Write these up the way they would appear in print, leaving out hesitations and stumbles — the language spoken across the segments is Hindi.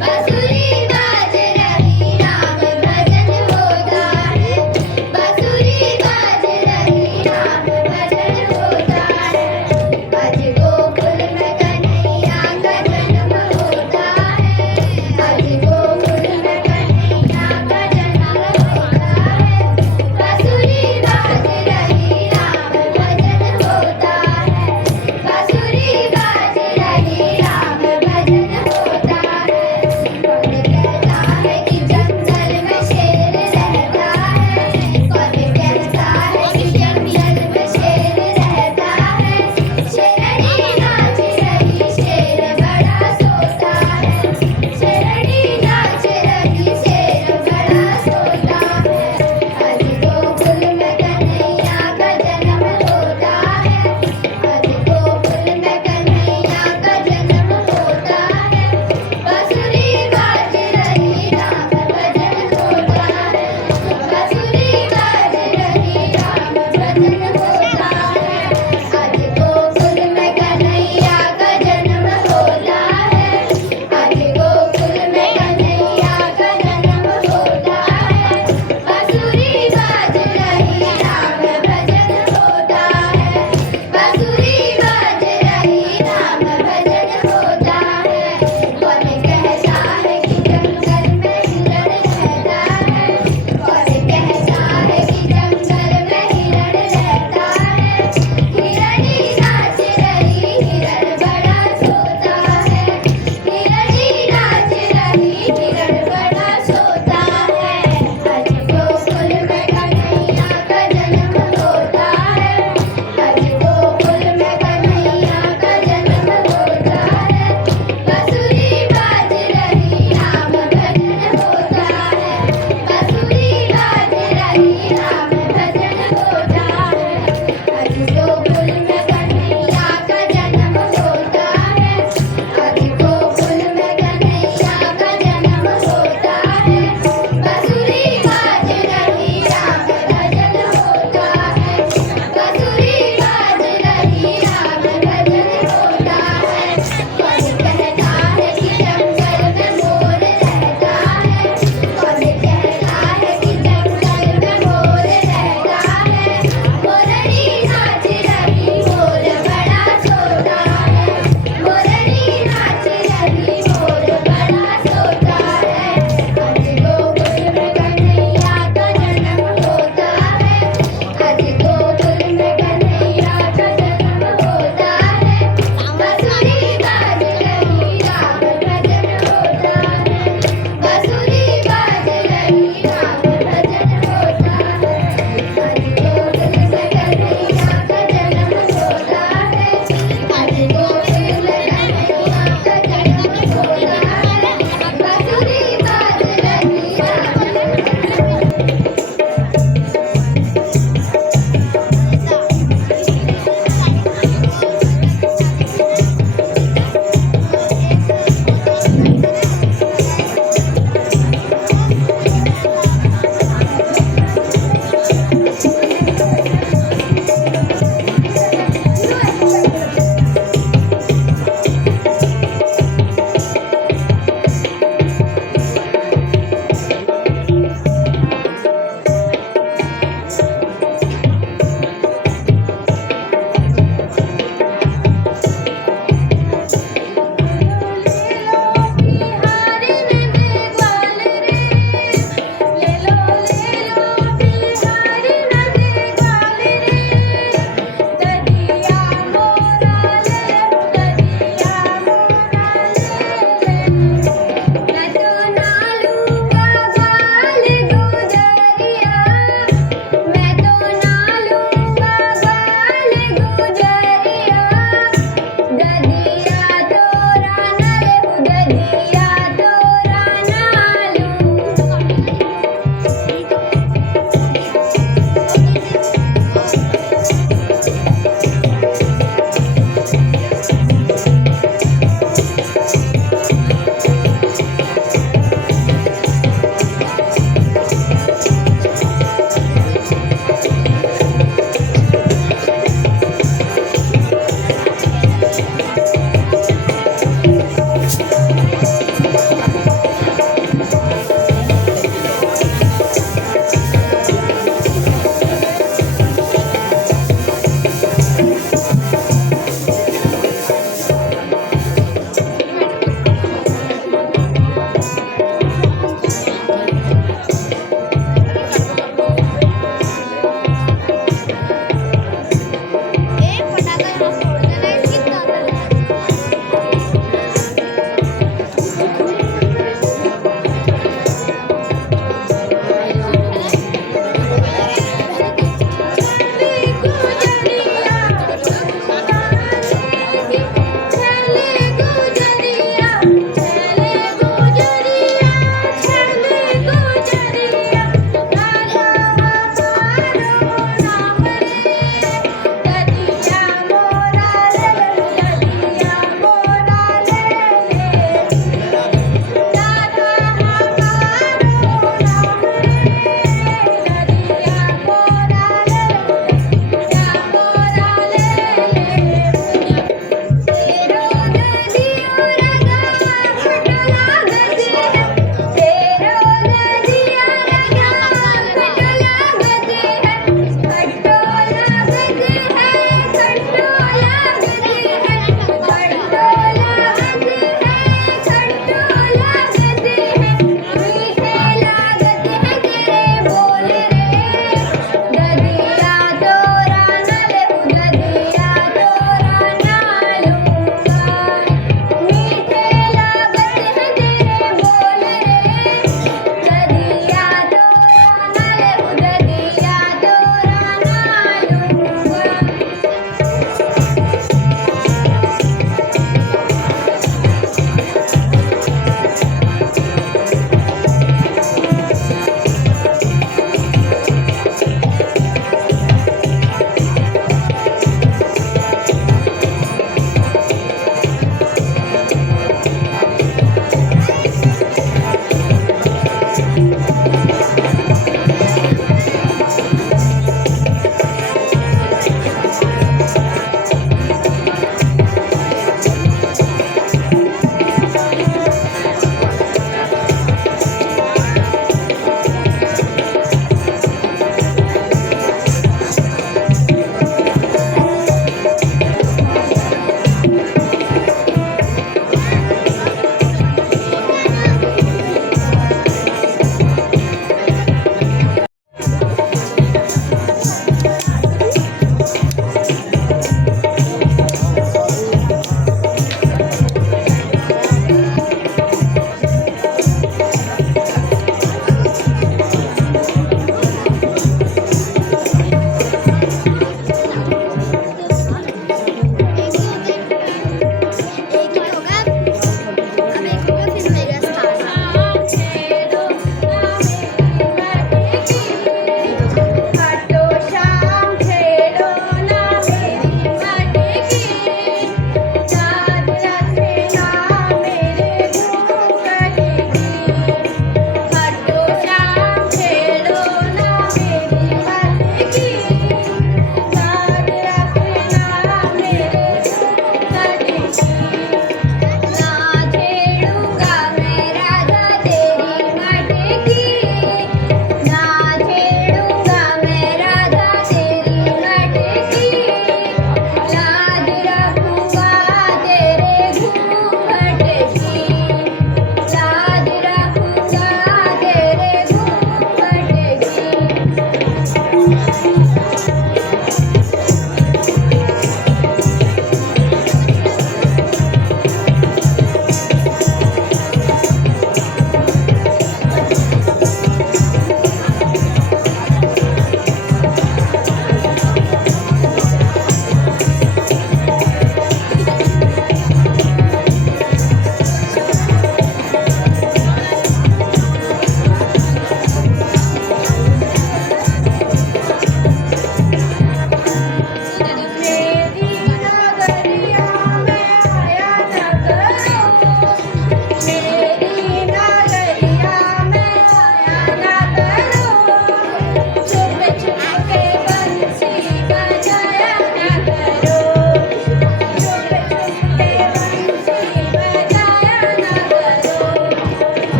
बांसुरी बाज रही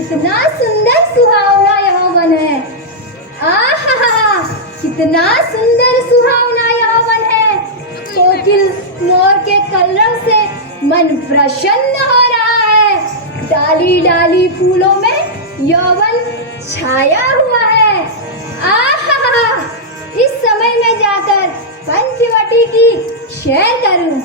कितना सुंदर सुहावना यह वन है। आहा, कितना सुंदर सुहावना यह वन है। कोकिल मोर के कलरव से मन प्रसन्न हो रहा है। डाली डाली फूलों में यौवन छाया हुआ है। आहा, इस समय में जाकर पंचवटी की सैर करूं।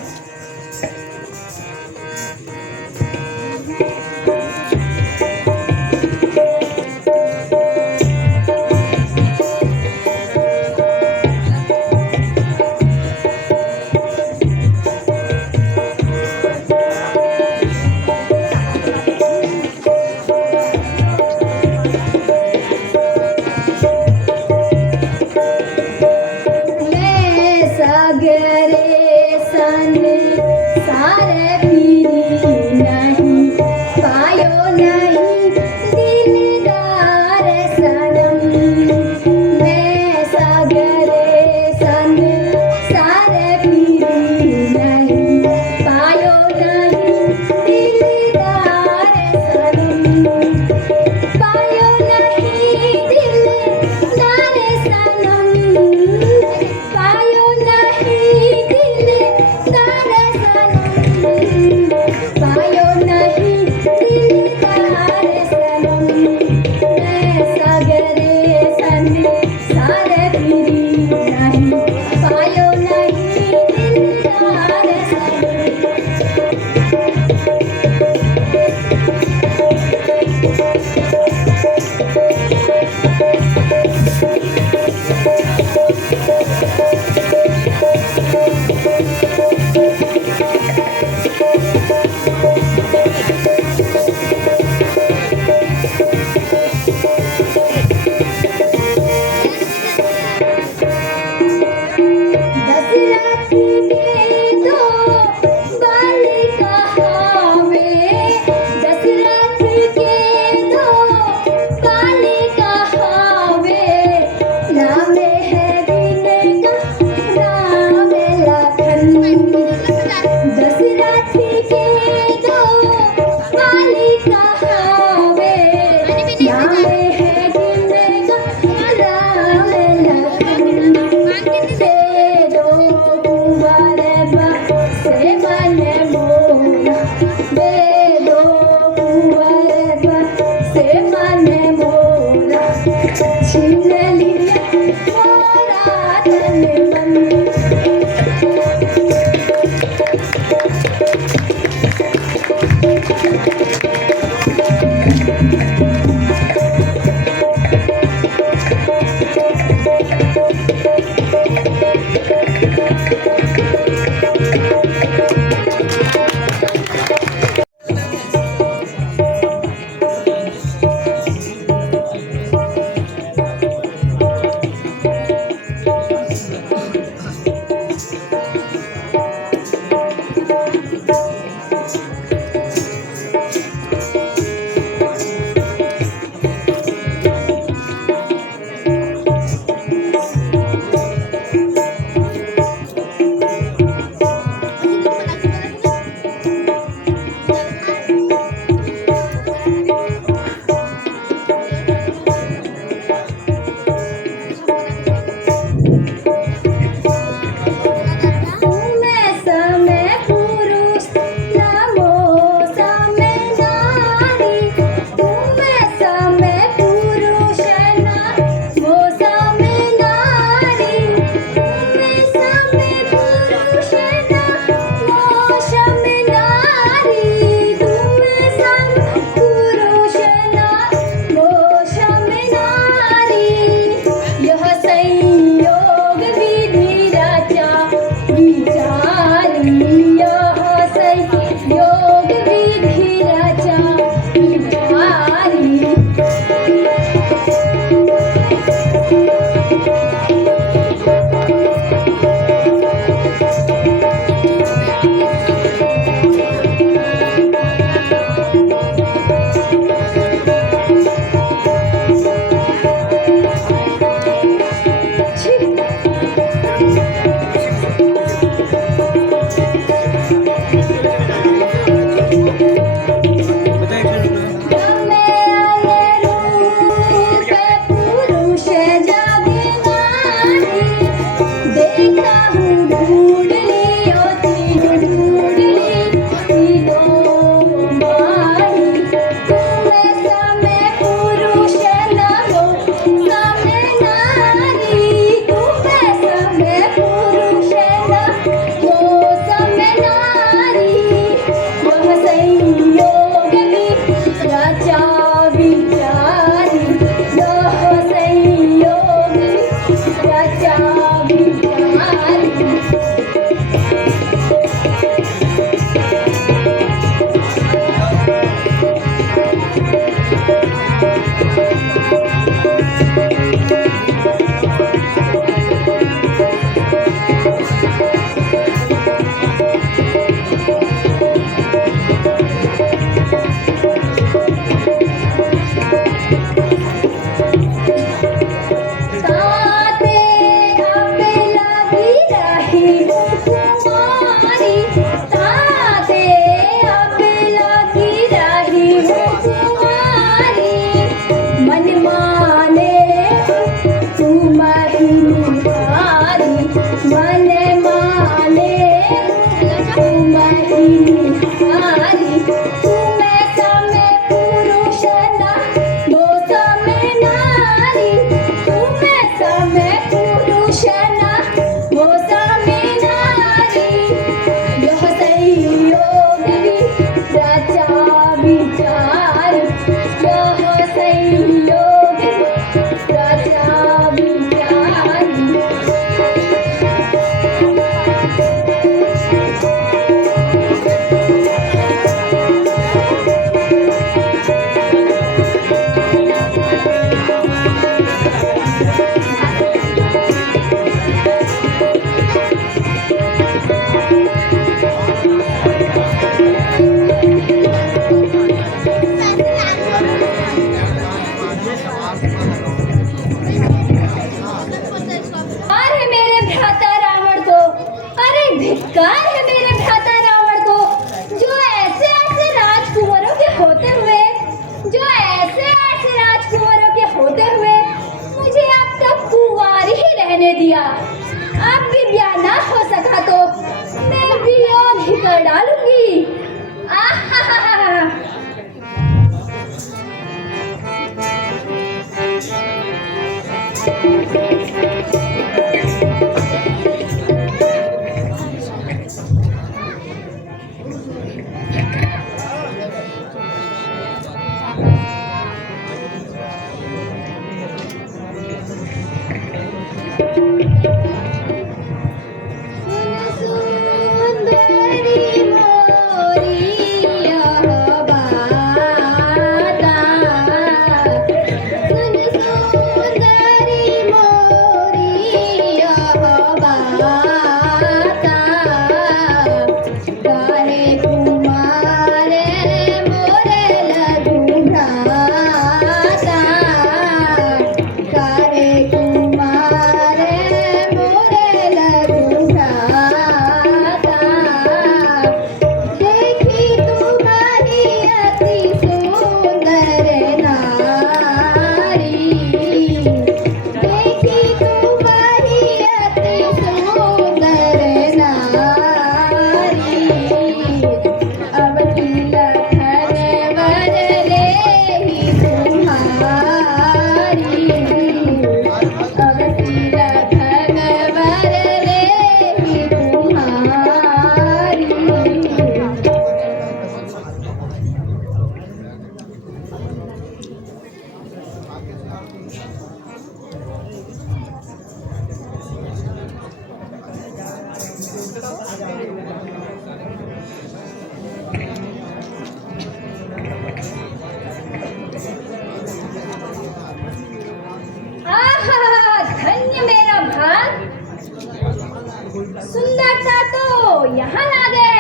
संयोगी रचा विचारी, यह संयोगी रचा विचारी। धिक्कार है मेरे भ्राता रावण को, जो ऐसे ऐसे राजकुंवरों के होते हुए मुझे अब तक कुंवारी ही रहने दिया। अब भी ब्याह ना हो सका तो मैं वियोग ही कर डालूंगी। आहा धन्य मेरा भाग, सुंदरता तो यहाँ आ गए।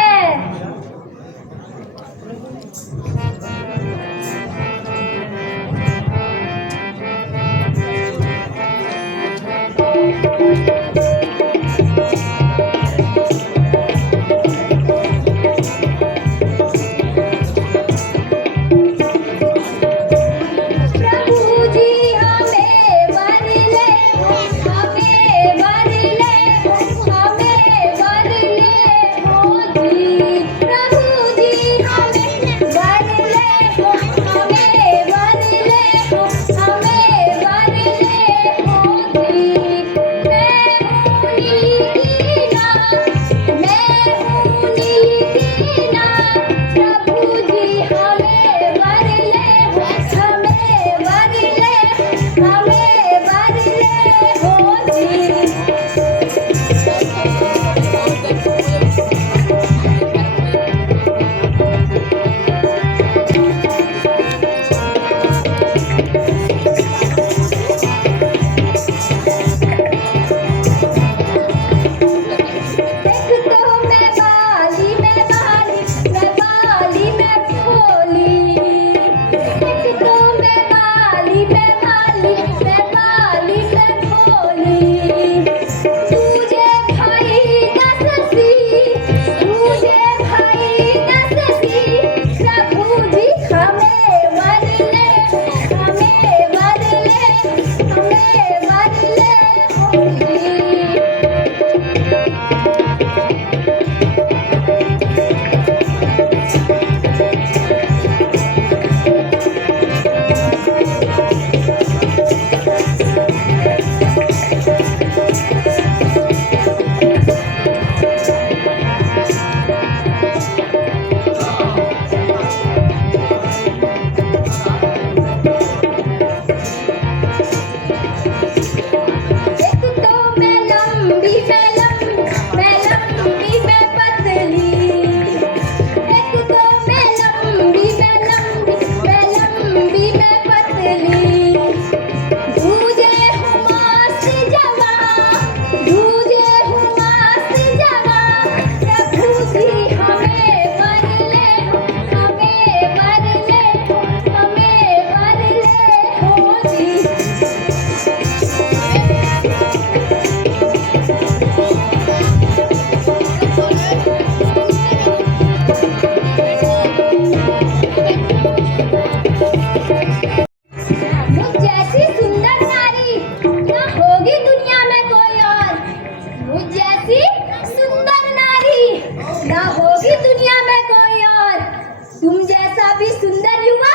जैसा भी सुंदर युवा,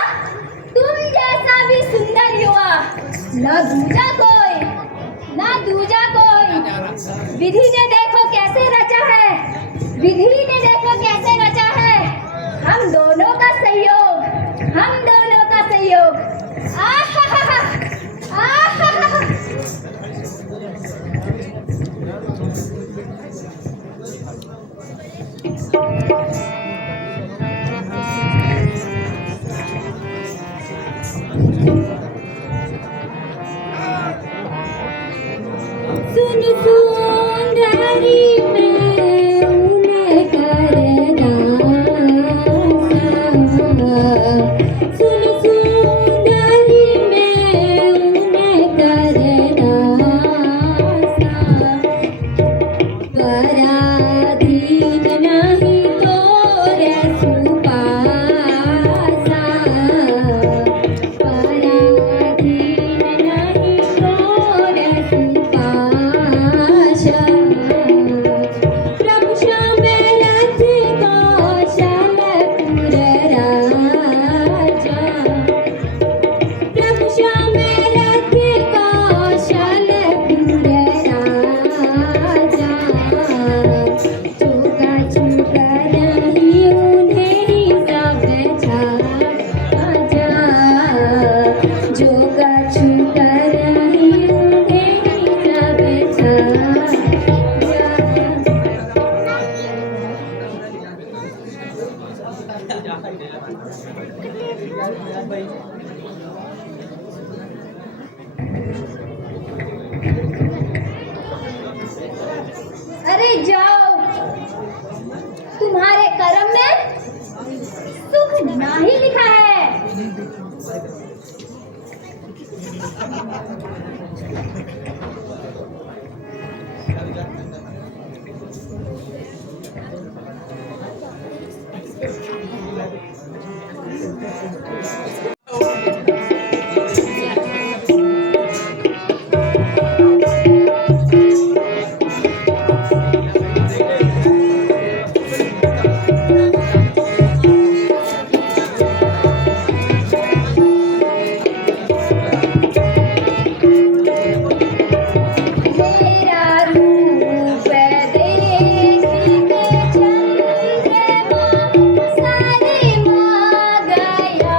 तुम जैसा भी सुंदर युवा, ना दूजा कोई, ना दूजा कोई। विधि ने देखो कैसे रचा है, विधि ने देखो कैसे रचा है। हम दोनों का सहयोग, हम दोनों का सहयोग। आहा हा हा, आहा हा हा। सुन सुंदरी में उन्हें करना, सुन सुंदरी में उन्हें करना, पराधीन नहीं तोरे सुपासा, पराधीन नहीं तोरे सुपासा। प्रभु श्याम रथ कौशलपुर राजा, प्रभु श्याम रथ कौशलपुर राजा। चोगा चुका नहीं उन्हें ही सब छाजा, जोगा चुका नहीं उन्हें ही सब छाजा। अरे जाओ, तुम्हारे कर्म में सुख नहीं लिखा है। मेरा रूप देख के चंद्रमा सारे मा गया,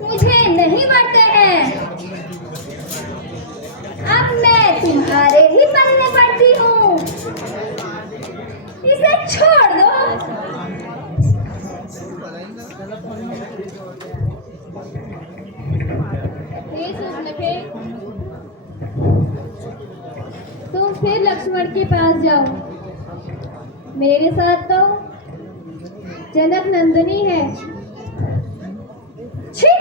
मुझे नहीं बढ़ते हैं। अब मैं तुम्हारे ही पलने पड़ती हूँ। इसे छोड़ दो। तुम फिर लक्ष्मण के पास जाओ। मेरे साथ तो जनक नंदिनी है। छी!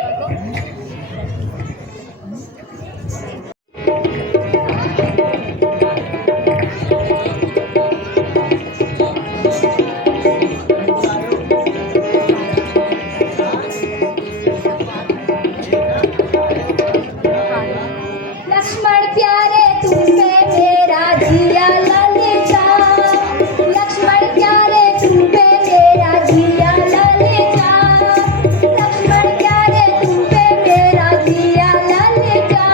लक्ष्मण प्यारे तुम पे मेरा जिया ललचा। लक्ष्मण प्यारे तुम पे मेरा जिया ललचा। लक्ष्मण प्यारे तुम पे मेरा जिया ललचा।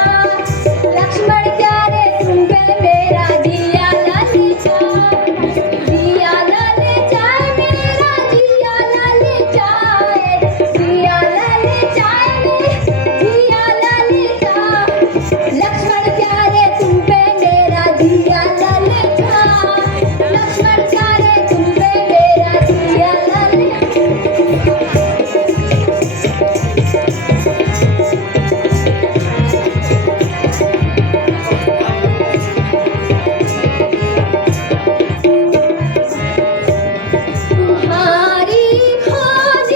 लक्ष्मण प्यारे तुम पे मेरा जिया ललचा। जिया ललचाए मेरा जिया ललचाए। जिया ललचाए जिया ललचा। लक्ष्मण प्यारे तुम पे मेरा जिया ललचा। लक्ष्मण प्यारे तुम पे मेरा जिया तुम्हारी खोज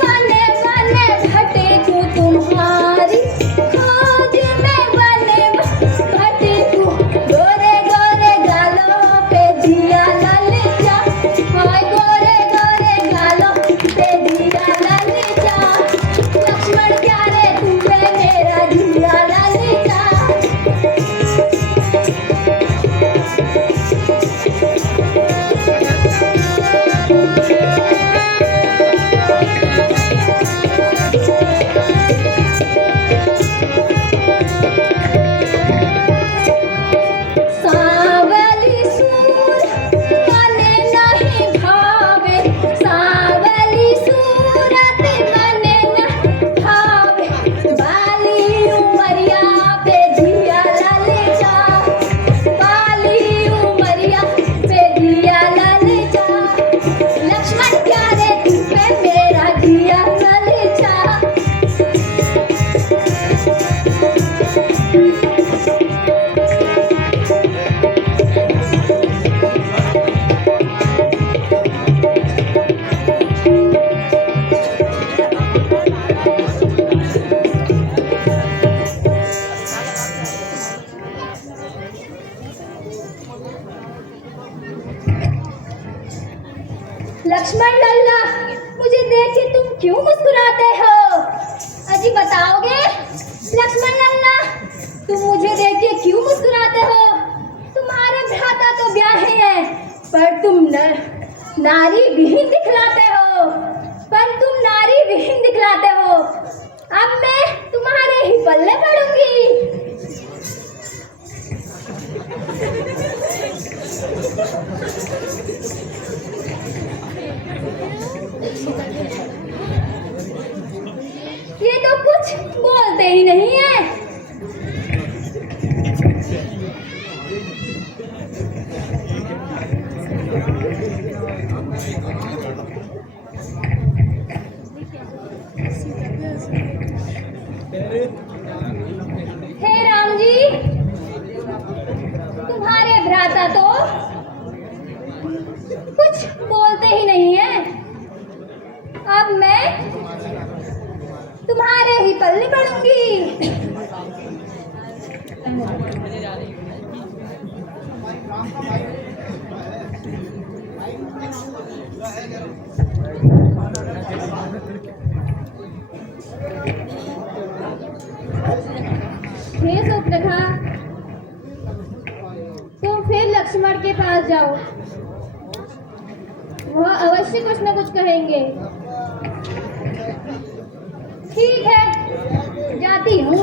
बने बने भटकूं। तुम्हारी खोज में बने भटकूं। गोरे गोरे गालों पे जिया ललचा। हाय गोरे गोरे गालों पे जिया ललचा। लक्ष्मण प्यारे तुम पे मेरा जिया ललचा। सावली सूर मने नहीं भावे। सावली सूरत मने न भावे। बाली उमरिया पे जिया ललचा। बाली उमरिया पे जिया ललचा। लक्ष्मण प्यारे तुम पे मेरा जिया ललचा। लक्ष्मण लल्ला, मुझे देख के तुम क्यों मुस्कुराते हो? अजी बताओगे? लक्ष्मण लल्ला, तुम मुझे देख के क्यों मुस्कुराते हो? तुम्हारे भ्राता तो ब्याहे हैं, पर तुम नारी विहीन दिखलाते हो। पर तुम नारी विहीन दिखलाते हो। अब मैं तुम्हारे ही पल्ले पड़ूंगी। ये तो कुछ बोलते ही नहीं है। हे राम जी, तुम्हारे भ्राता तो कुछ बोलते ही नहीं है। अब मैं तुम्हारे ही पल्ले पड़ूंगी। हे सुप्रखा, तुम फिर लक्ष्मण के पास जाओ। वह अवश्य कुछ न कुछ कहेंगे। ठीक है, जाती हूँ।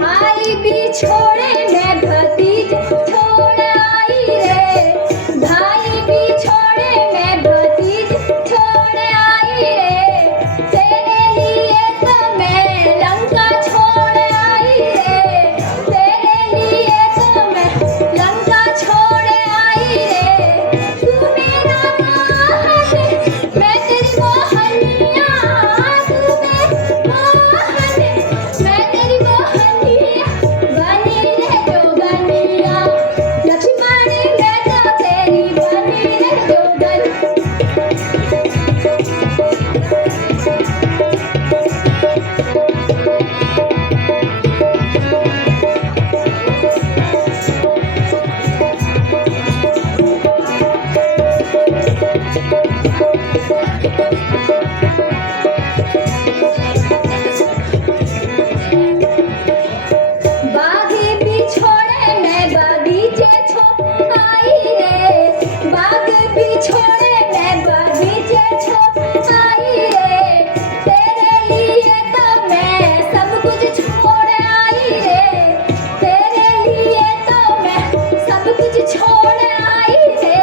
भाई भी छोड़े मैं भतीज छोड़ आई रे, भाई भी छोड़े मैं भतीज छोड़ आई रे, तेरे लिए तो मैं लंका छोड़ आई रे, तेरे लिए तो मैं लंका छोड़ आई रे, तू मेरा मोहन मैं तेरी मोहनिया, तू मेरा मोहन मैं तेरी मोहनिया, बनी रह जोगनिया, लक्ष्मण मैं तो तेरी बनी रह जोगन। बागी भी छोड़े मैं बगीचे छोड़ आई रे, बाग भी छोड़े मैं बगीचे छोड़ आई रे, तेरे लिए तो मैं सब कुछ छोड़ आई रे, तेरे लिए तो मैं सब कुछ छोड़ आई रे,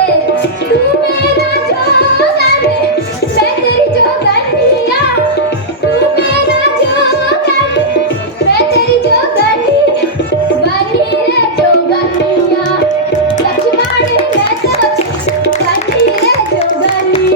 तू मेरा जोगन मैं तेरी जोगनिया, तू मेरा जोगन मैं तेरी जोगनी, बनी रे जोगनिया, लक्ष्मण मैं तो बनी रे जोगनी।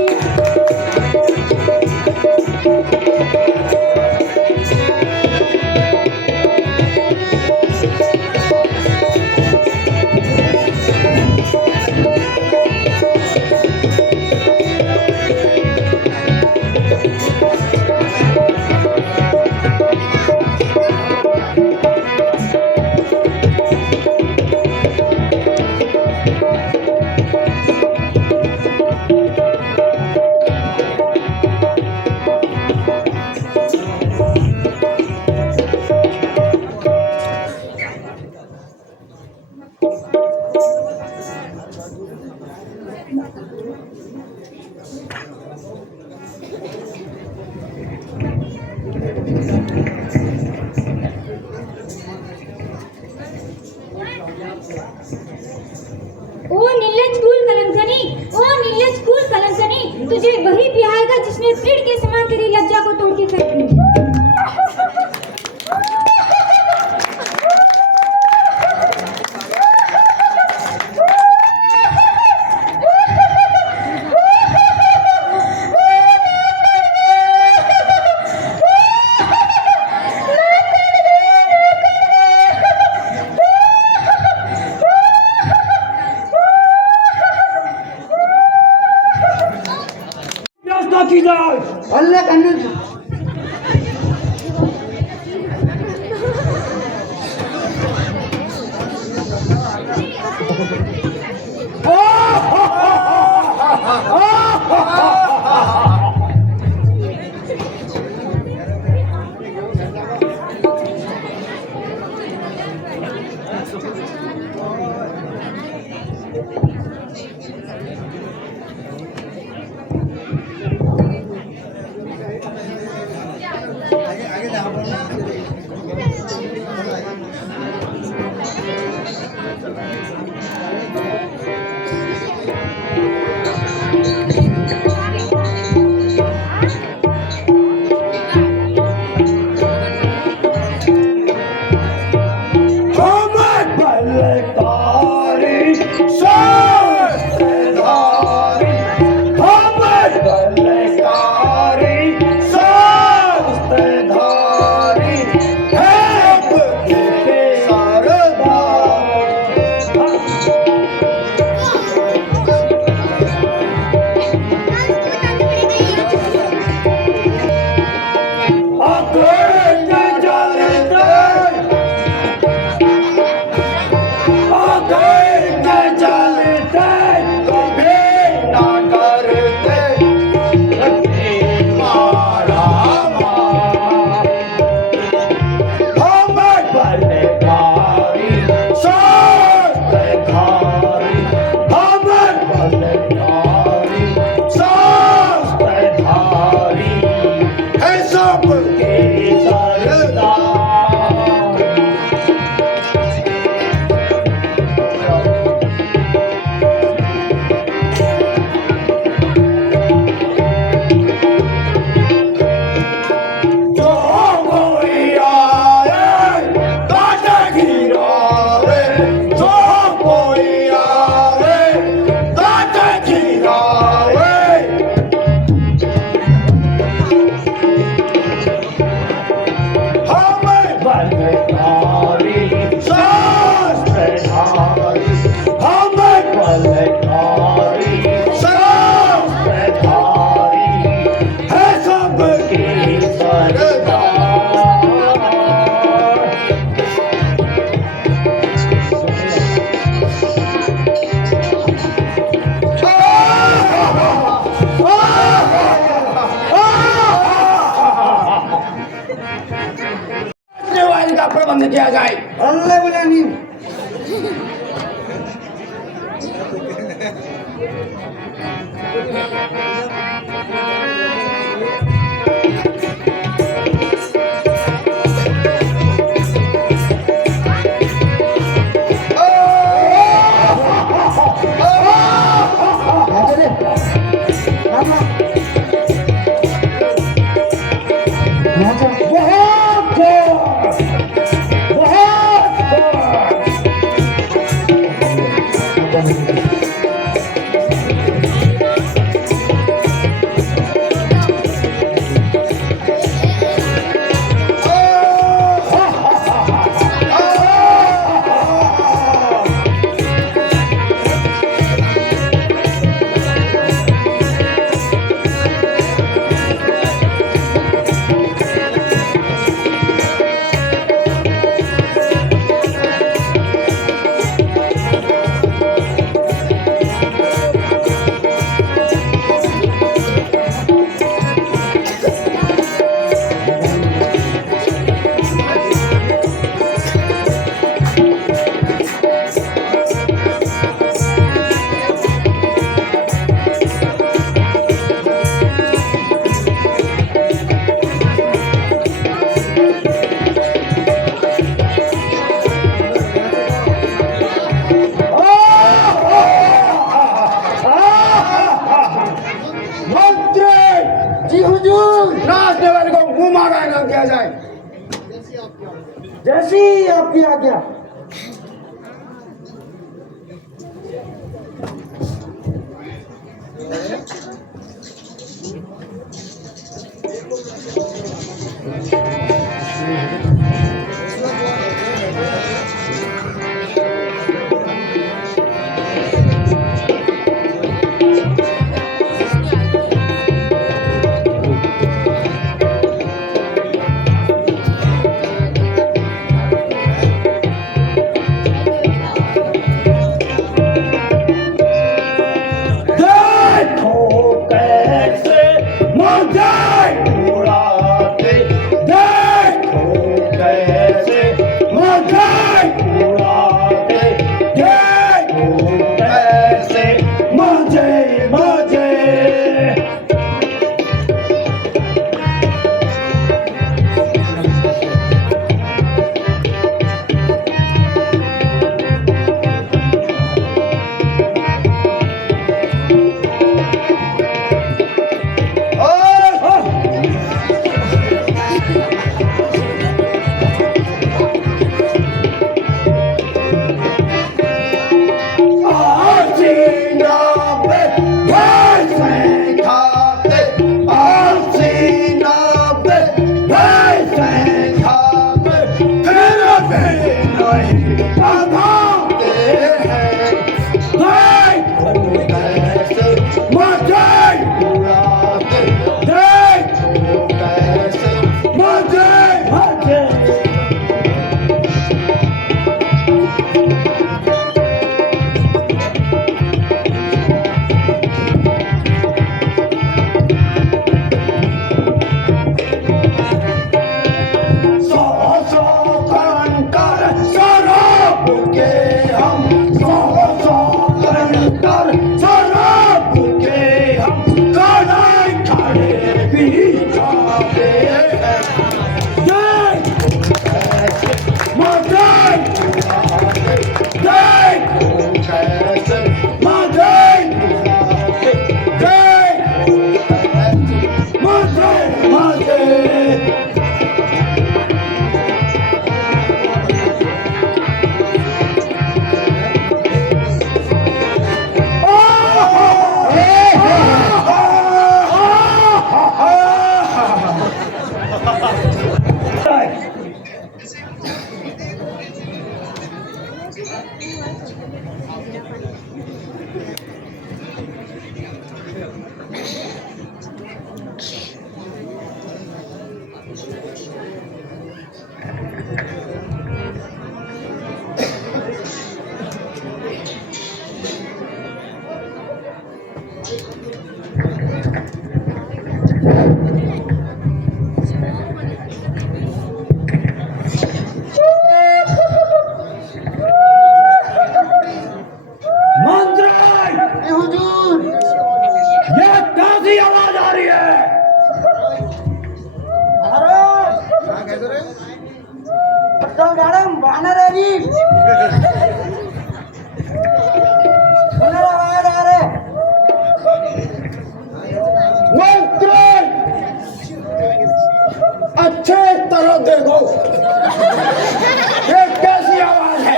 ओ नीलज कुल कलंकनी, ओ नीलज कुल कलंकनी, तुझे वही ब्याहेगा जिसने पेड़ के समान तेरी लज्जा को तोड़ के फेंक दिया। व्यवस्था की जाए। अल्लाह करने किया जाए। अल्लाह बुलानी बहुत जी हुजूर नाचने वाले को मुंह मांगा इनाम किया जाए। जैसी आपकी आज्ञा देखो कैसे मजाक उड़ाते, देखो कैसे मजाक उड़ाते, देखो कैसे मजे मजे। आसीना पे भैंसे खाते, आसीना पे भैंसे खाते, फिर भी नहीं अभाते हैं। देखो कैसे मजाक उड़ाते, देखो कैसे मजाक मजे। सौ सौ कंकर शराब के हम, सौ सौ कंकर शराब के हम, खड़े खड़े भी खाते हैं। देखो कैसे मजाक उड़ाते, देखो कैसे मजाक उड़ाते, देखो कैसे मजे मजे। मंत्री अच्छे तरह देखो, ये कैसी आवाज है?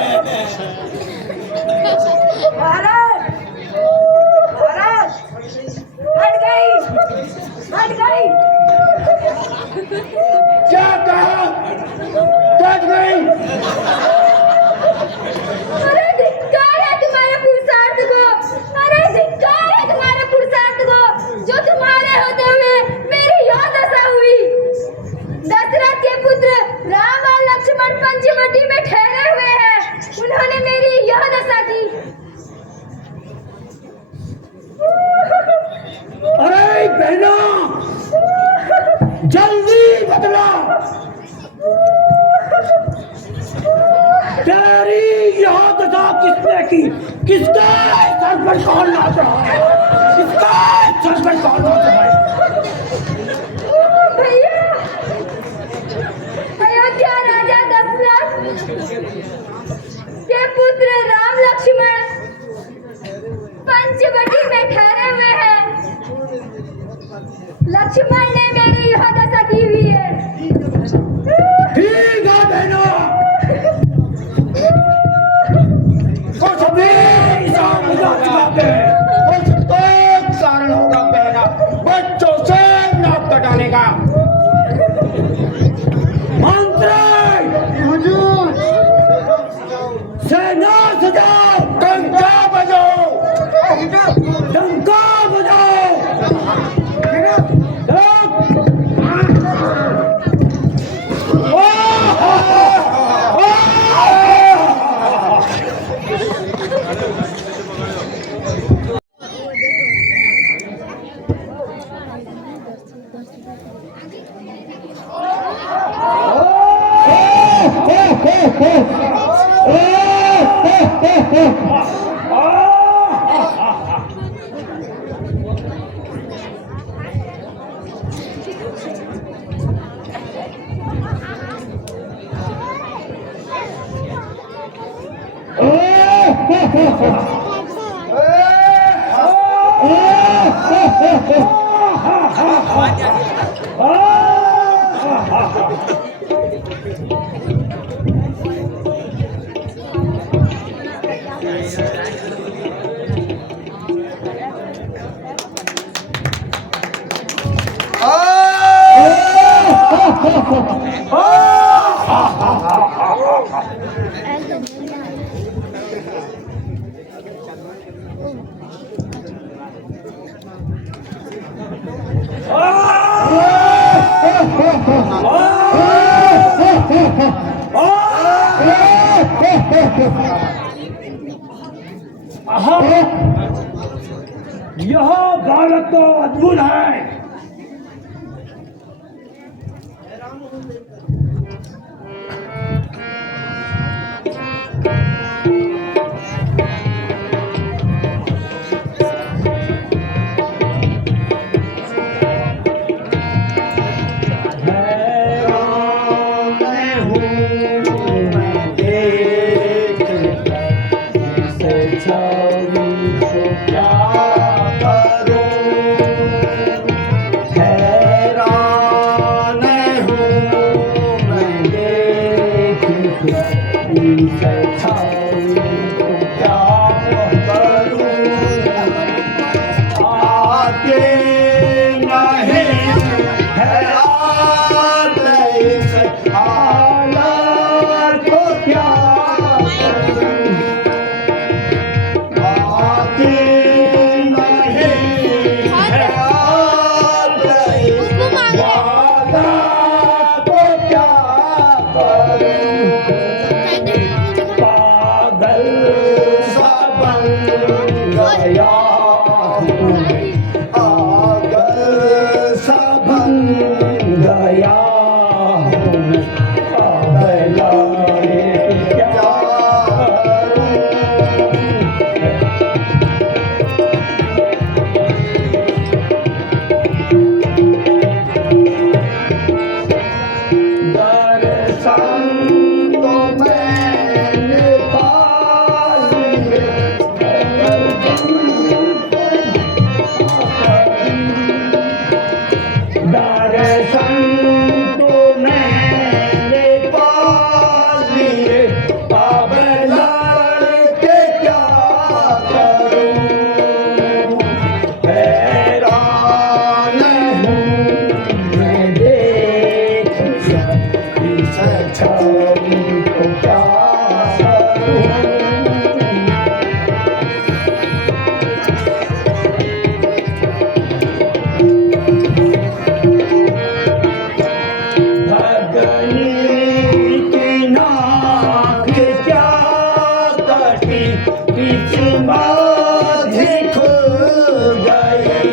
भारत भारत हट गई हट गई। क्या कहा? डट गई? अरे धिक्कार है तुम्हारे पुरुषार्थ को, अरे धिक्कार है तुम्हारे पुरुषार्थ को, जो तुम्हारे होते हुए मेरी यह दशा हुई। दशरथ के पुत्र राम और लक्ष्मण पंचवटी में ठहरे हुए हैं, उन्होंने मेरी यह दशा की। अरे बहना, जल्दी बदला, तेरी यह दशा किसने की? किसके सर पर कौन नाच रहा है? किसके सर पर कौन नाच रहा है? भैया, अयोध्या राजा दशरथ के पुत्र राम लक्ष्मण पंचवटी में ठहरे हुए हैं। लक्ष्मण ने मेरी यह दशा की हुई है। ठीक है बहना, कुछ भी चुकाते हैं, कुछ तो कारण होगा बहना, बच्चों से नाक कटाने का। मंत्री हुजूर, सेना सजाओ, डंका बजाओ, डंका बजाओ। यह बालक तो अद्भुत है। दर्शन तो मैंने पा लिए, अब लड़के क्या करूं, हैरान हूँ मैं देख इस छवि को क्या करूं। भगनी की नाक क्या कटी, किस्मत ही खुल गई,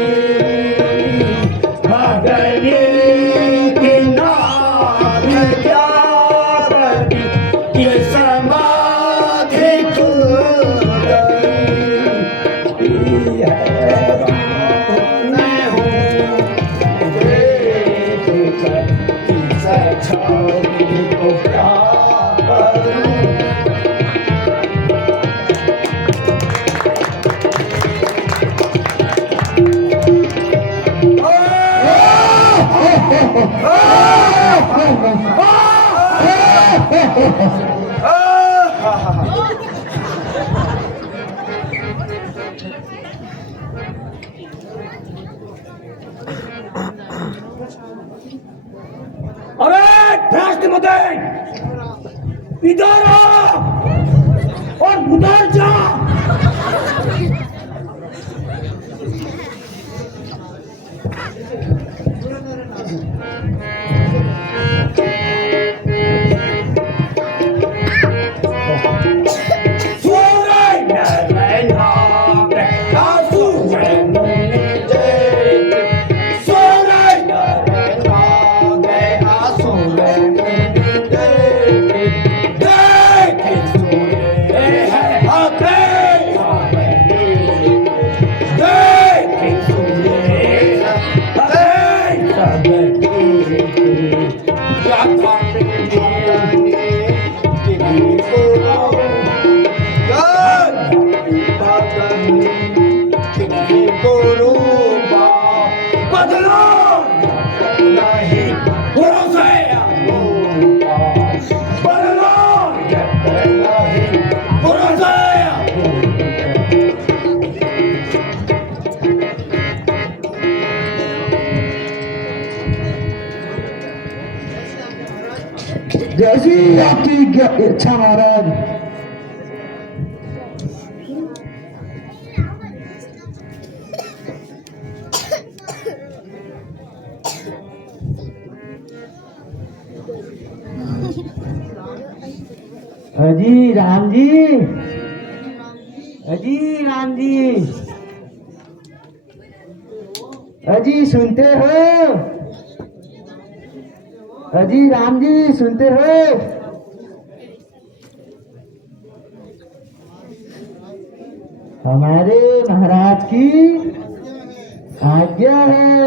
भगनी की नाक क्या कटी, किस्मत ही खुल गई, हैरान हूँ देख कर इस छवि को क्या करूं। अरे भ्रष्ट मते, इधर आ और उधर जा। जैसी आपकी इच्छा महाराज। अजी राम जी, अजी राम जी, अजी सुनते हो, अजी राम जी सुनते हो। हमारे महाराज की आज्ञा है,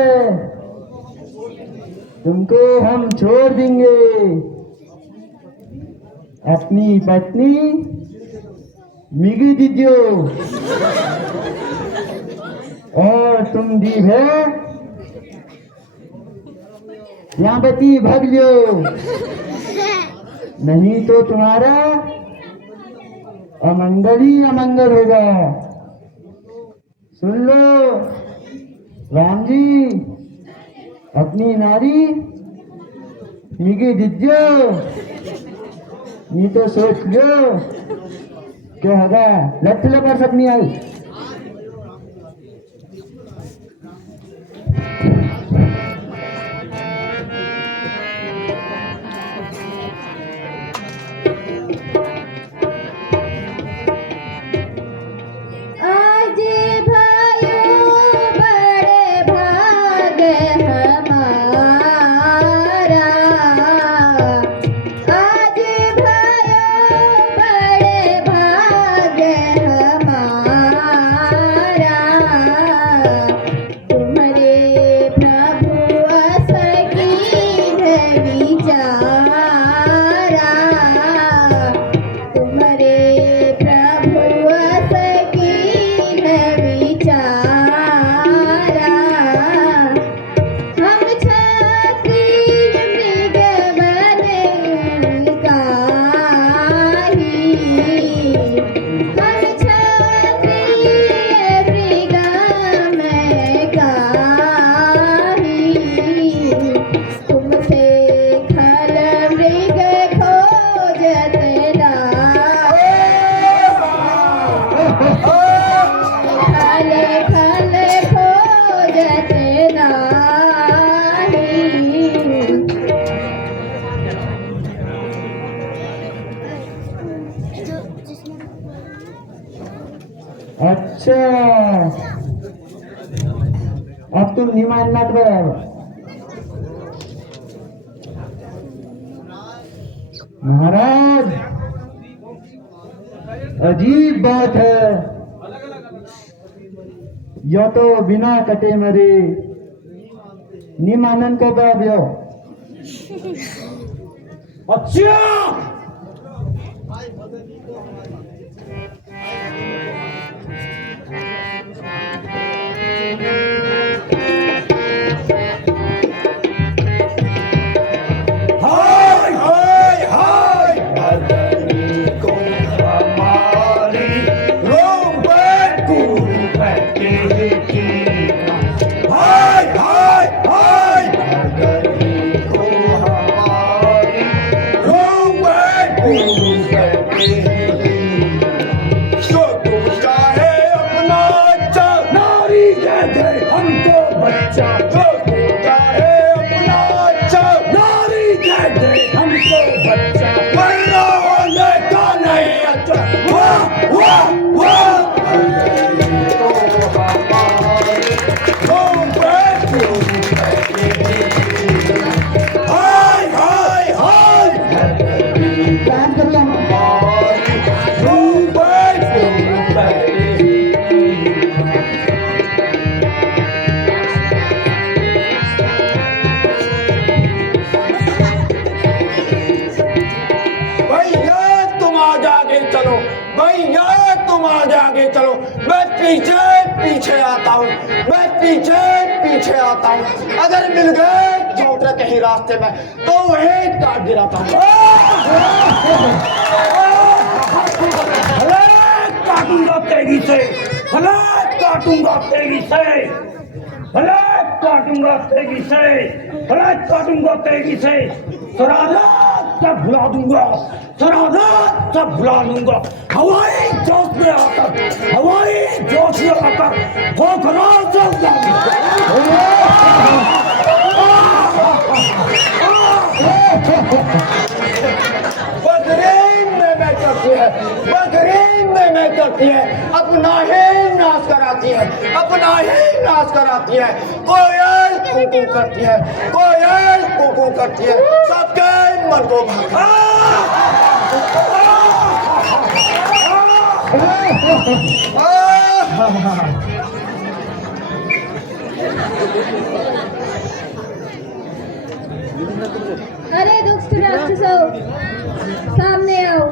तुमको हम छोड़ देंगे। अपनी पत्नी मिगी दीजियो और तुम दी है यहाँ बती भाग लियो, नहीं तो तुम्हारा अमंगल ही अमंगल होगा। सुन लो राम जी, अपनी नारी मिगी दीजियो, नहीं तो सोच लो क्या होगा। लठ लगा सकनी आई। आज भाइयों बड़े भाग हमारा, आज भाइयों बड़े भाग हमारा। बसून निमान नाटक महाराज, अजीब बात है, यो तो बिना कटे मरे निमानन को बाब्यो। अच्छा हाय हाय हाय नगरी को हमारी रोबे कुबे की हाय हाय हाय नगरी को हमारी रोबे कुबे की जो तू चाहे अपना अच्छा नारी दे दे हमको बच्चा जो तू चाहे अपना अच्छा नारी दे दे हमको बच्चा वरना होने का नहीं अच्छा वाह वाह वाह हाय हाय हाय काम कर लो। भैया तुम आज आगे चलो, भैया तुम आज आगे चलो, मैं पीछे पीछे आता हूँ, मैं पीछे पीछे आता हूँ। अगर मिल गए छोटे कहीं रास्ते में तो वहीं काट गिराता हूँ। काटूंगा तेगी से, भले काटूंगा तेगी से, भले काटूंगा तेगी से, भले काटूंगा तेगी से। शरारत सब भुला दूंगा, शरारत सब भुला दूंगा। हवाई जोश में आकर, हवाई जोश में आकर ठोकरा बदरीन में मैं करती है, बदरीन में मैं करती है, अपना ही नाश कराती है, अपना ही नाश कराती है। कोयल कुकू करती है, कोयल कुकू करती है, सबके मन को भागा। अरे दुष्ट राक्षसों, सामने आओ।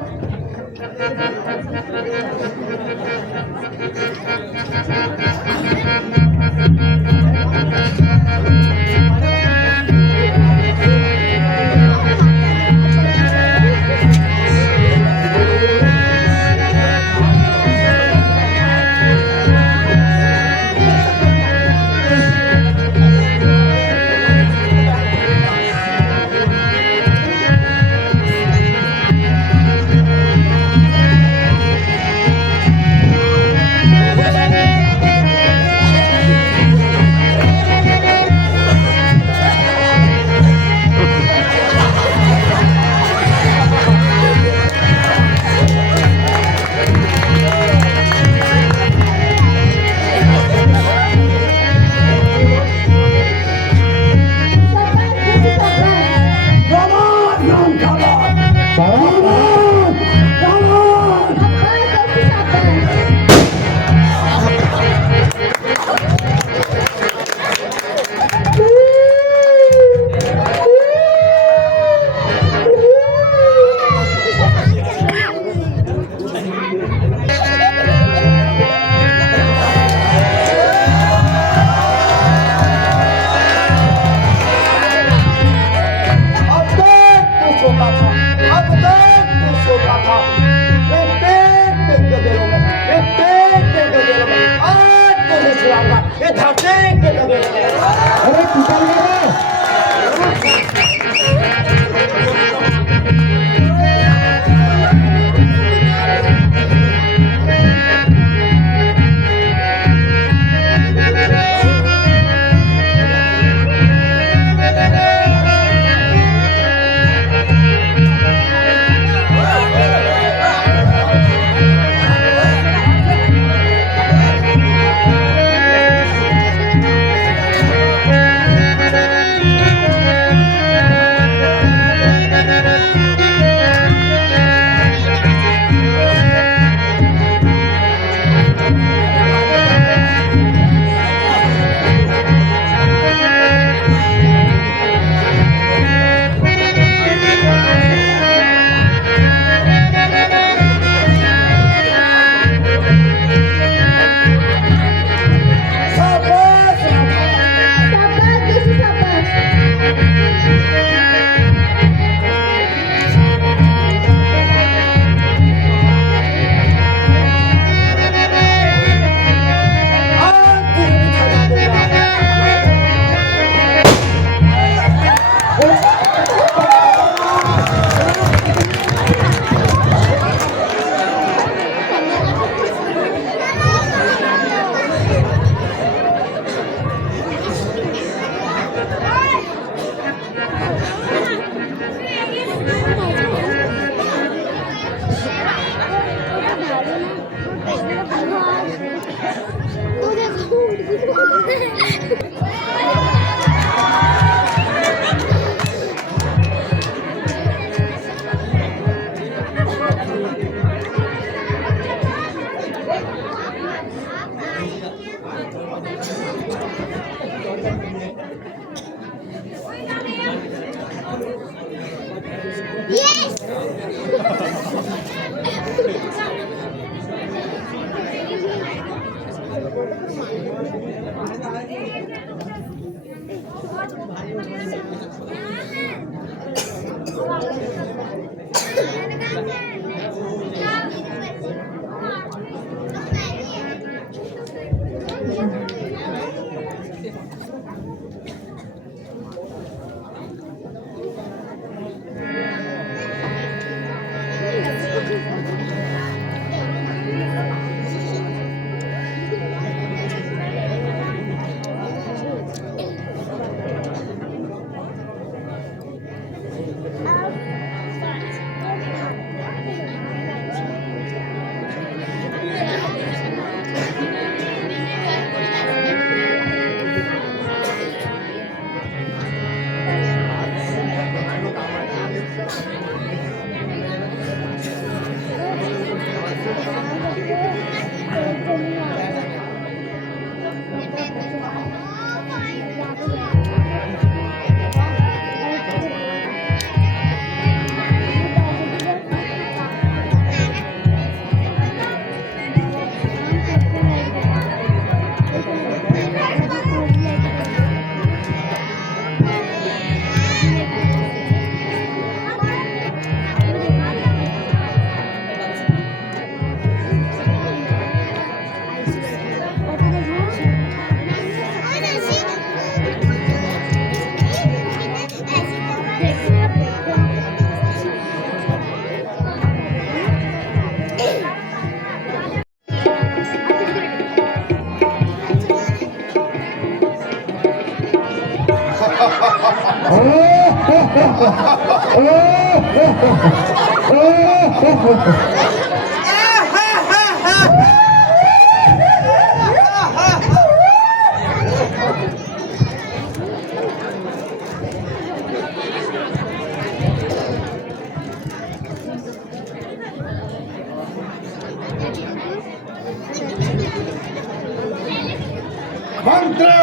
मंत्री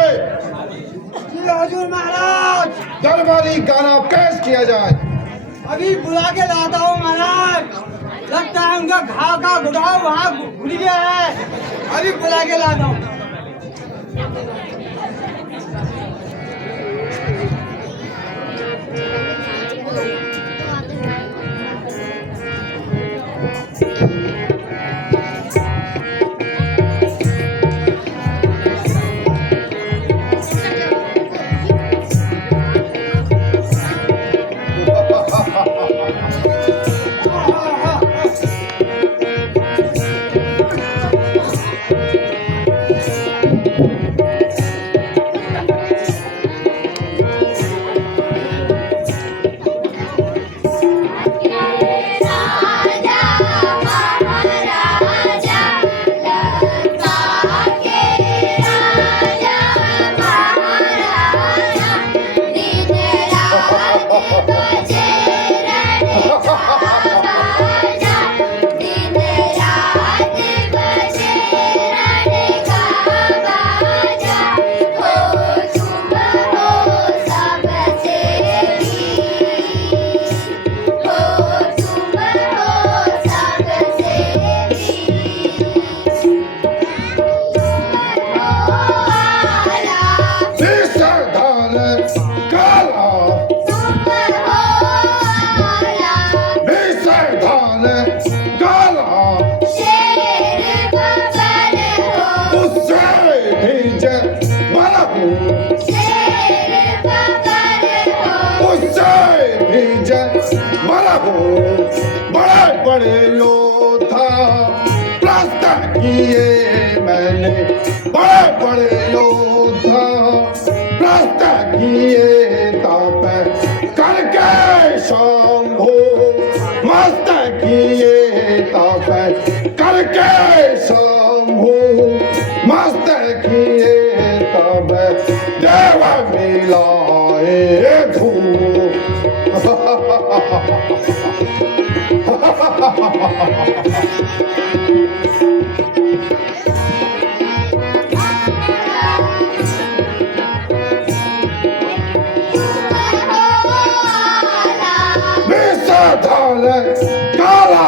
जी हजूर महाराज, दरबारी गाना पेश किया जाए। अभी बुला के लाता हूँ महाराज। लगता है उनका घाव का गुड़ाव वहाँ भूल गया है। अभी बुला के लाता हूँ। बड़े बड़े योद्धा प्रस्ताव किए मैंने, बड़े बड़े योद्धा प्रस्ताव किए ताप शंभु मस्त किए तप करके शंभु मस्त किए तब देव मिलाए धूप विषधर काला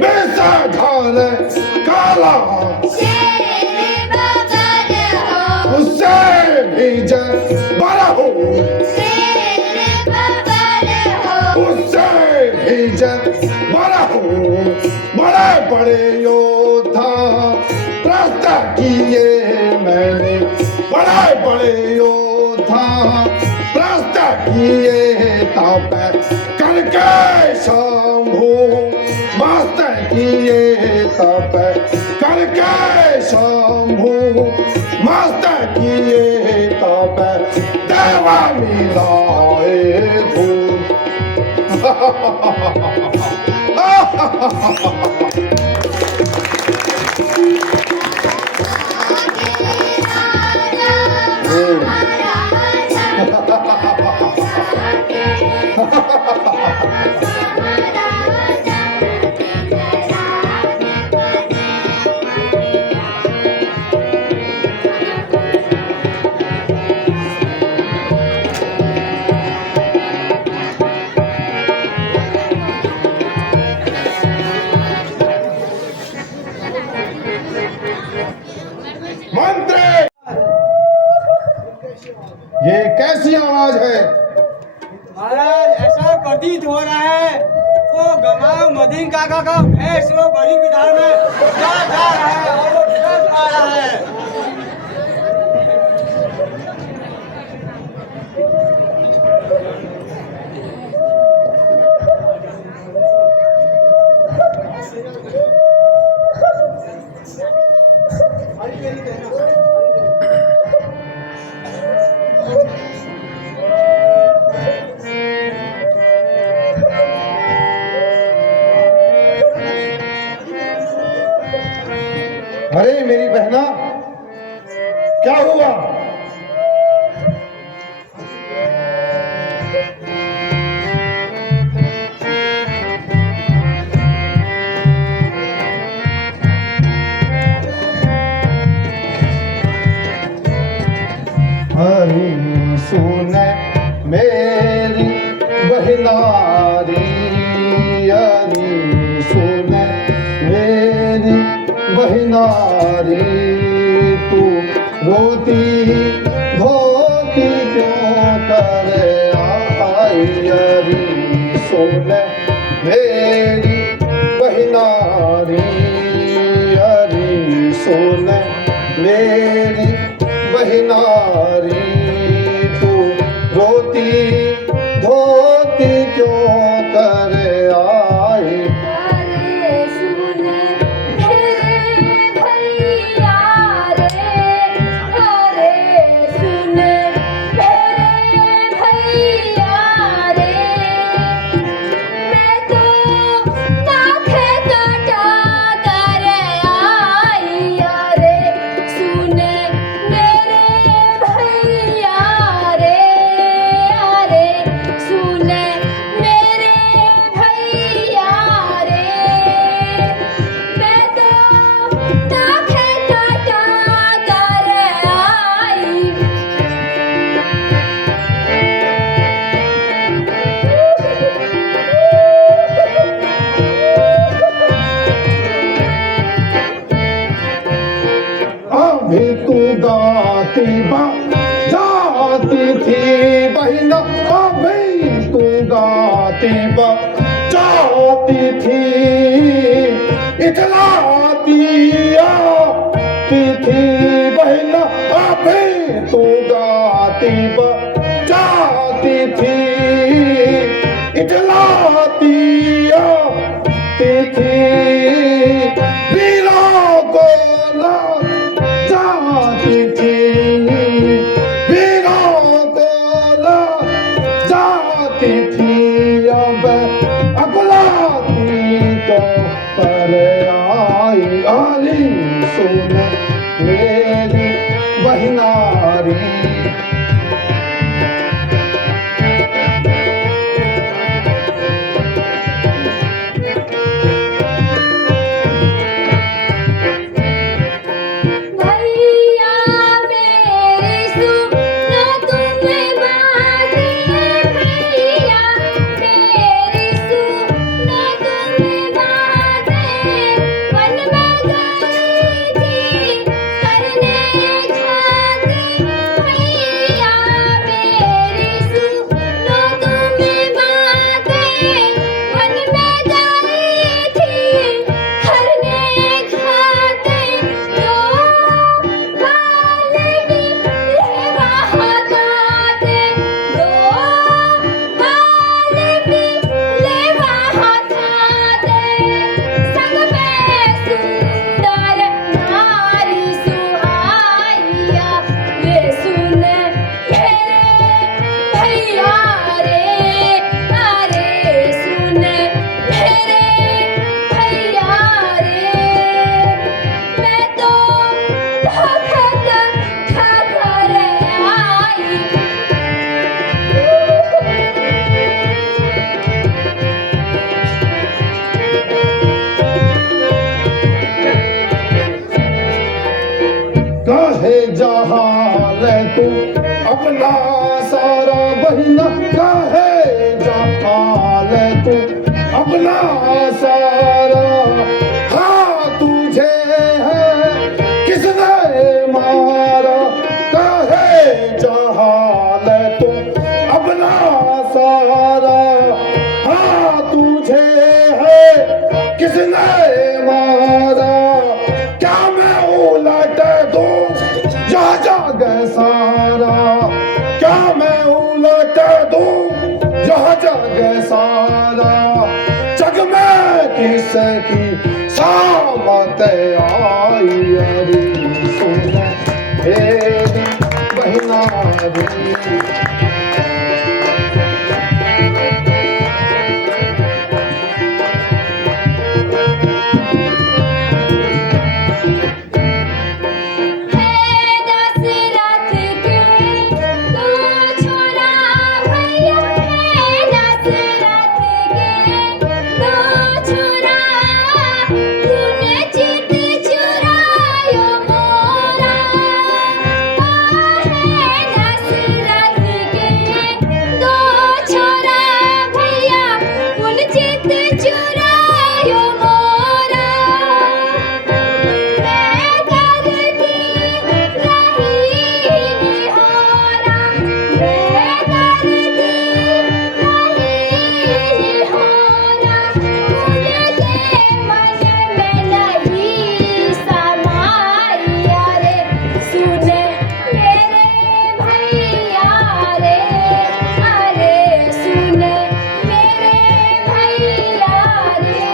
विषधर काला उससे भी बड़ा उससे भी बड़ा बड़े बड़े योद्धा त्रस्त किए मैंने बड़े बड़े योद्धा त्रस्त किए तप करके शंभु मस्त किए तप करके शंभु मस्त किए तप देव मिलाए धूप मंत्री ये कैसी आवाज है? महाराज ऐसा प्रतीत हो रहा है वो गमाऊ मदीन काका का भैंस वो बड़ी विधान में जा रहा है और वो विकास आ रहा है। अरे मेरी बहना क्या हुआ? हरी सुन मेरी बहनारी हरी सुन मेरी बहनारी तू रोती धोती क्यों कर आई हरी सुन मेरी बहनारी हरी सुन मेरी बहनारी तू रोती धोती क्यों कर आई अरे सुन मेरे भैया रे, अरे सुन मेरे भैया रे, मैं तो काखे काटा कर आई। अरे सुन मेरे भैया रे, अरे सुन मेरे भैया रे, मैं तो काखे काटा कर आई। अभी तू गाती जाती थी बहना अभी तू गाती जाती थी इतलाती आती थी बहना अभी तू गाती जाती थी इतलाती आती थी वीरों को जाती थी वीरों को भैया मेरे सुनो तुम्हें बातें, भैया मेरे सुनो तुम्हें बातें। वन में गई थी करने खातिर, भैया मेरे सुनो तुम्हें बातें। वन में गई थी करने खातिर, दो बाल निकले वहाँ ताते, दो बाल निकले वहाँ ताते। संग में सुंदर नारी सुहाइया, रे सुन मेरे भैया रे, अरे सुन मेरे भैया रे। मैं तो भगत ठाकर आई। काहे जहाल तू अपना सारा बहिना, काहे जहाल तू अपना सारा। हाँ तुझे है किसने मारा, काहे जहाल तू अपना सारा। हाँ तुझे है किसने मारा, क्या मैं उलट दूं जा जाग सारा, क्या मैं उलट दूं जा जाग सारा। जग में किसकी सामत आई, अरे सुन मेरी बहिना रे। दशरथ के दो छोरा भैया, दशरथ के दो छोरा। तूने चित चुरायो मोरा, दशरथ के दो छोरा भैया, उन चित चुरायो मोरा। मैं करती रही निहोरा, मैं करती रही निहोरा। उनके मन में नहीं समाई, अरे सुन मेरे भैया रे, अरे सुन मेरे भैया रे।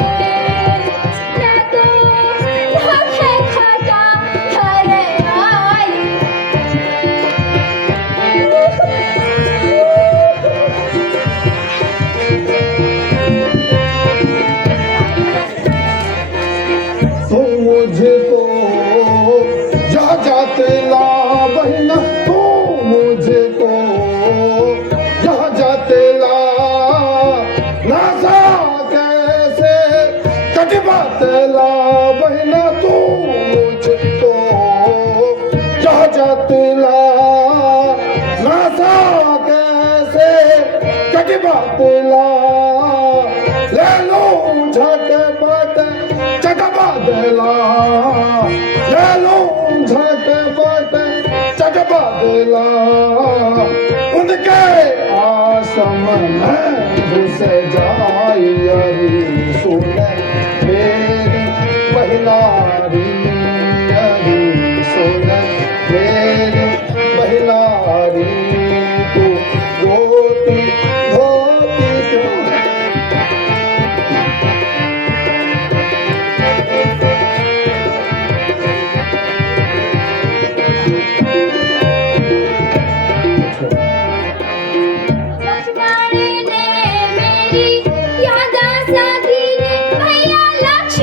मैं तो धोखे खाता घर आई। तू मुझको जा जाते ला बहिना, तू मुझको जा जाते ला। नासा कैसे कटबात ला बहिना, तू मुझको जा जाते ला। नासा कैसे कटबात ला, ले लो झटपट चटबादला, ले लो झटपट चटबादला। उनके आश्रम में घुस जाई, अरे सुन मेरी महिला री, अरे सुन मेरी महिला री। तू रोती धोती क्यों लक्ष्मण ने मेरी याद सखी ने, भैया लक्ष्मण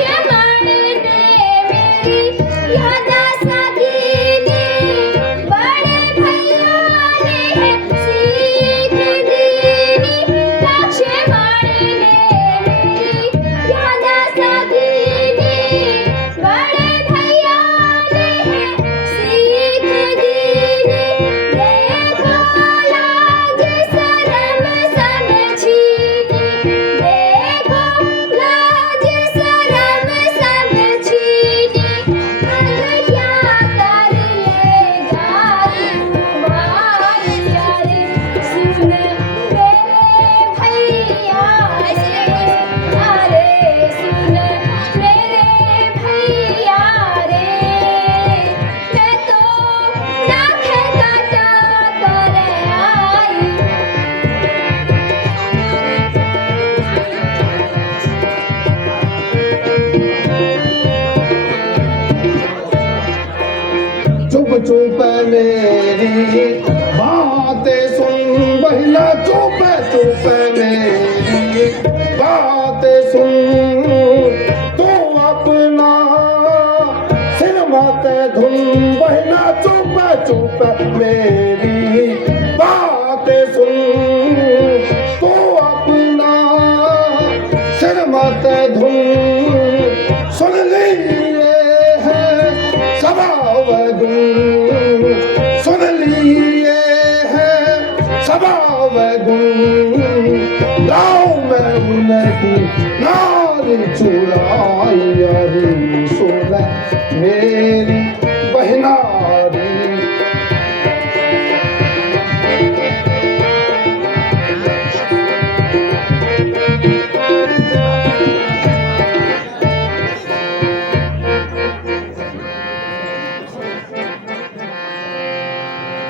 मेरी बातें सुन बहिना चुप चुप मेरी बातें सुन तू अपना सिनेमाते धुन बहिना चुप चुप मेरी बातें सुन तू अपना सिनेमाते धुन सुन लिए है स्वभाव गुण सुन लिए है स्वभाव गुण लाओ मैं उनकी नारी चुराई अरे सुन मेरी बहनारी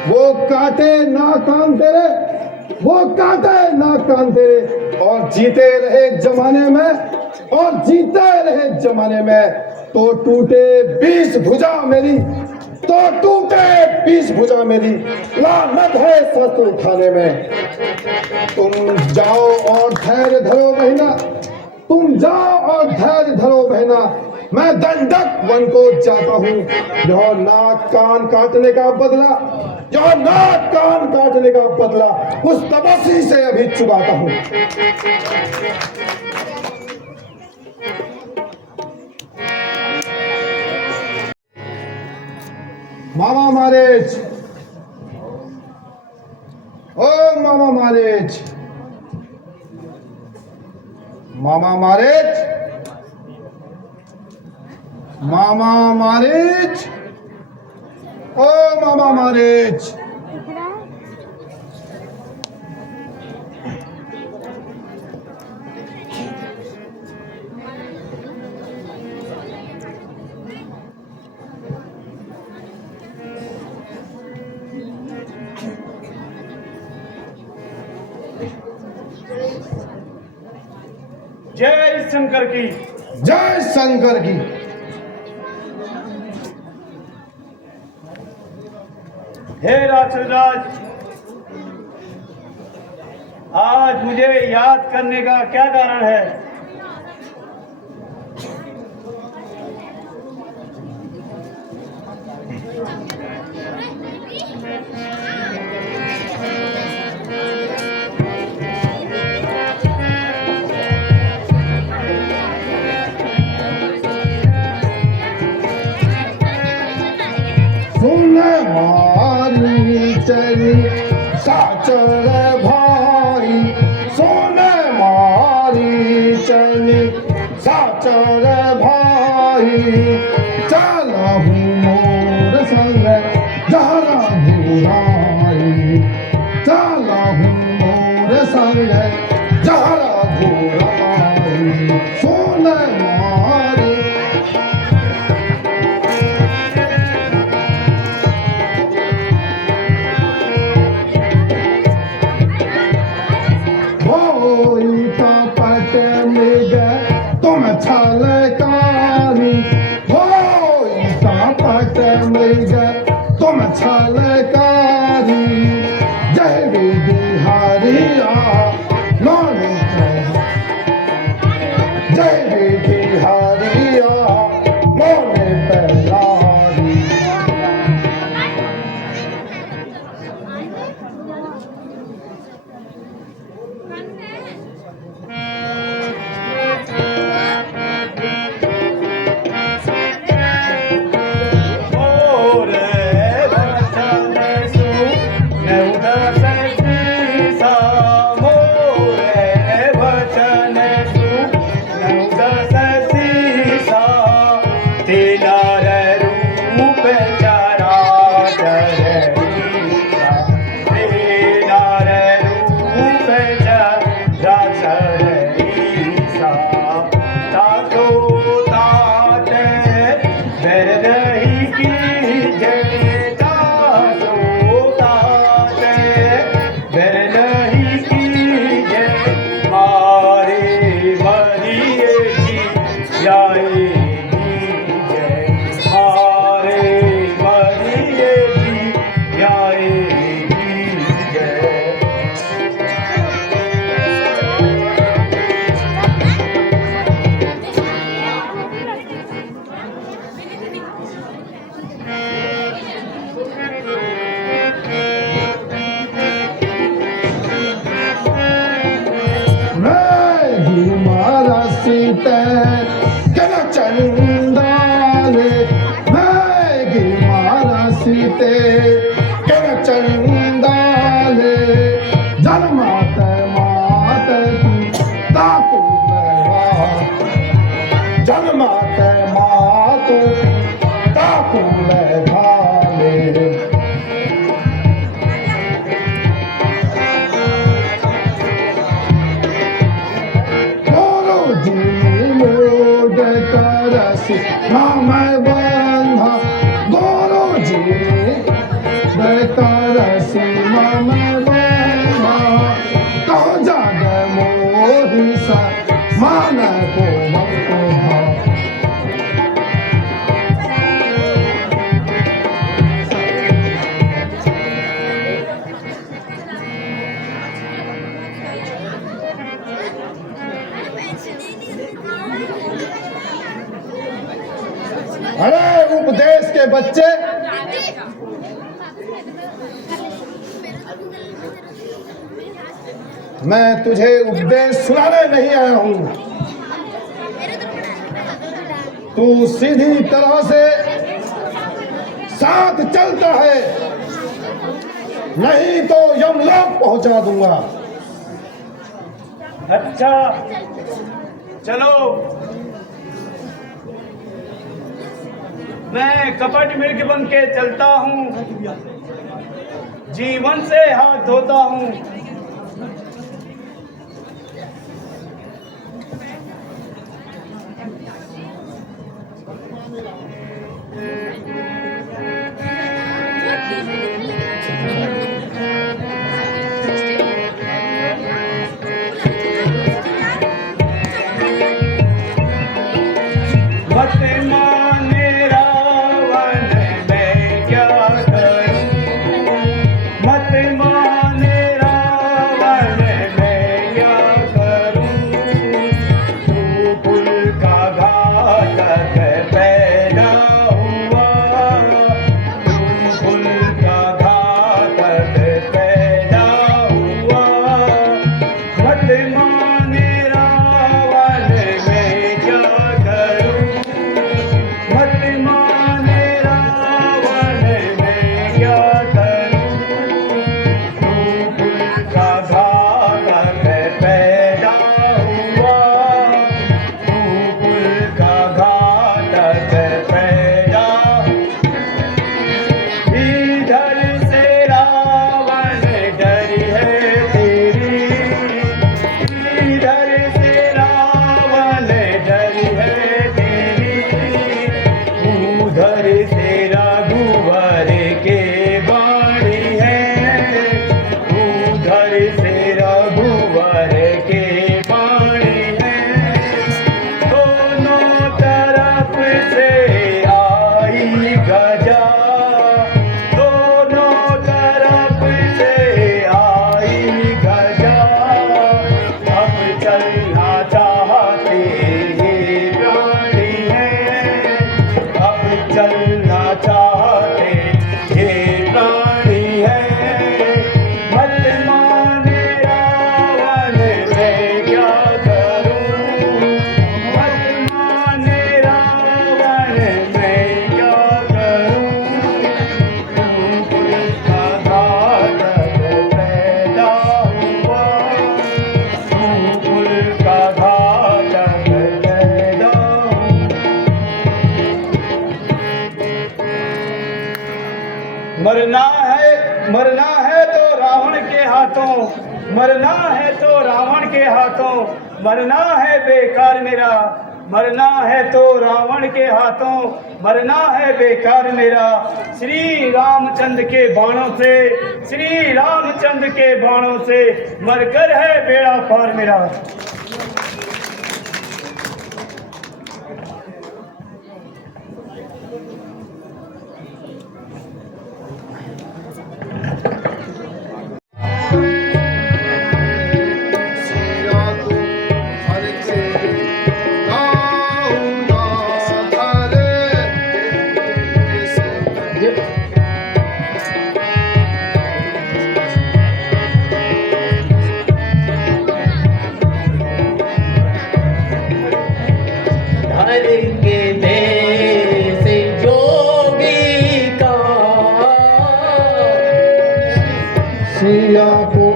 वो काटे ना कान तेरे वो काटे ना कान तेरे और जीते रहे जमाने में और जीते रहे जमाने में तो टूटे 20 भुजा मेरी तो टूटे 20 भुजा मेरी लानत है शस्त्र उठाने में तुम जाओ और धैर्य धरो बहना तुम जाओ और धैर्य धरो बहना मैं दंडक वन को जाता हूँ जो नाक कान काटने का बदला जो नाक कान काटने का बदला उस तपस्वी से अभी चुकाता हूँ मामा महाराज ओ मामा महाराज मामा महाराज मामा महाराज ओ मामा महाराज जय शंकर की जय शंकर की हे राज आज मुझे याद करने का क्या कारण है? सुन मारी चली साचर भाई सुन मारी चली साचर भाई चला हूँ मोर संग जहरा घुराई चला हूँ मोर संग जहरा घुराई सुन मारी तुम छलकारी पट मृग तुम छलकारी जय बिहारिया नौन जय बिहारिया नौन पहलारी मन लेना कहाँ जागे मोही सा मान को वक्त हाँ अरे उपदेश के बच्चे मैं तुझे उपदेश सुनाने नहीं आया हूं तू सीधी तरह से साथ चलता है नहीं तो यमलोक पहुंचा दूंगा अच्छा चलो मैं कपट मृग बन के चलता हूँ जीवन से हाथ धोता हूँ मत माने रावण मैं क्या करूं मत माने रावण मैं क्या करूं तू कुल का घातक पैदा हुआ तू कुल का घातक पैदा हुआ मत माने रावण मैं क्या करूं मत माने रावण मैं क्या करूं तू कुल का घातक पैदा हुआ तू कुल का घातक पैदा इधर से रावण डरी है तेरी इधर से रावण डरी है तेरी उधर से रघुवर के बाणी है उधर से रघुवर के बाणी है दोनों तरफ से आई गजा दोनों तरफ से आई गजा अब चलना चाहते ये प्राणी है अब चलना चाहते ये प्राणी है मत माने रावण मैं क्या करूं मत माने रावण मैं क्या करूं तू कुल का घातक पैदा हुआ तू कुल का घातक पैदा मरना है तो रावण के हाथों मरना है तो रावण के हाथों मरना है बेकार मेरा मरना है तो रावण के हाथों मरना है बेकार मेरा श्री रामचंद्र के बाणों से श्री रामचंद्र के बाणों से मरकर है बेड़ा पार मेरा के देश जोगी का सिया को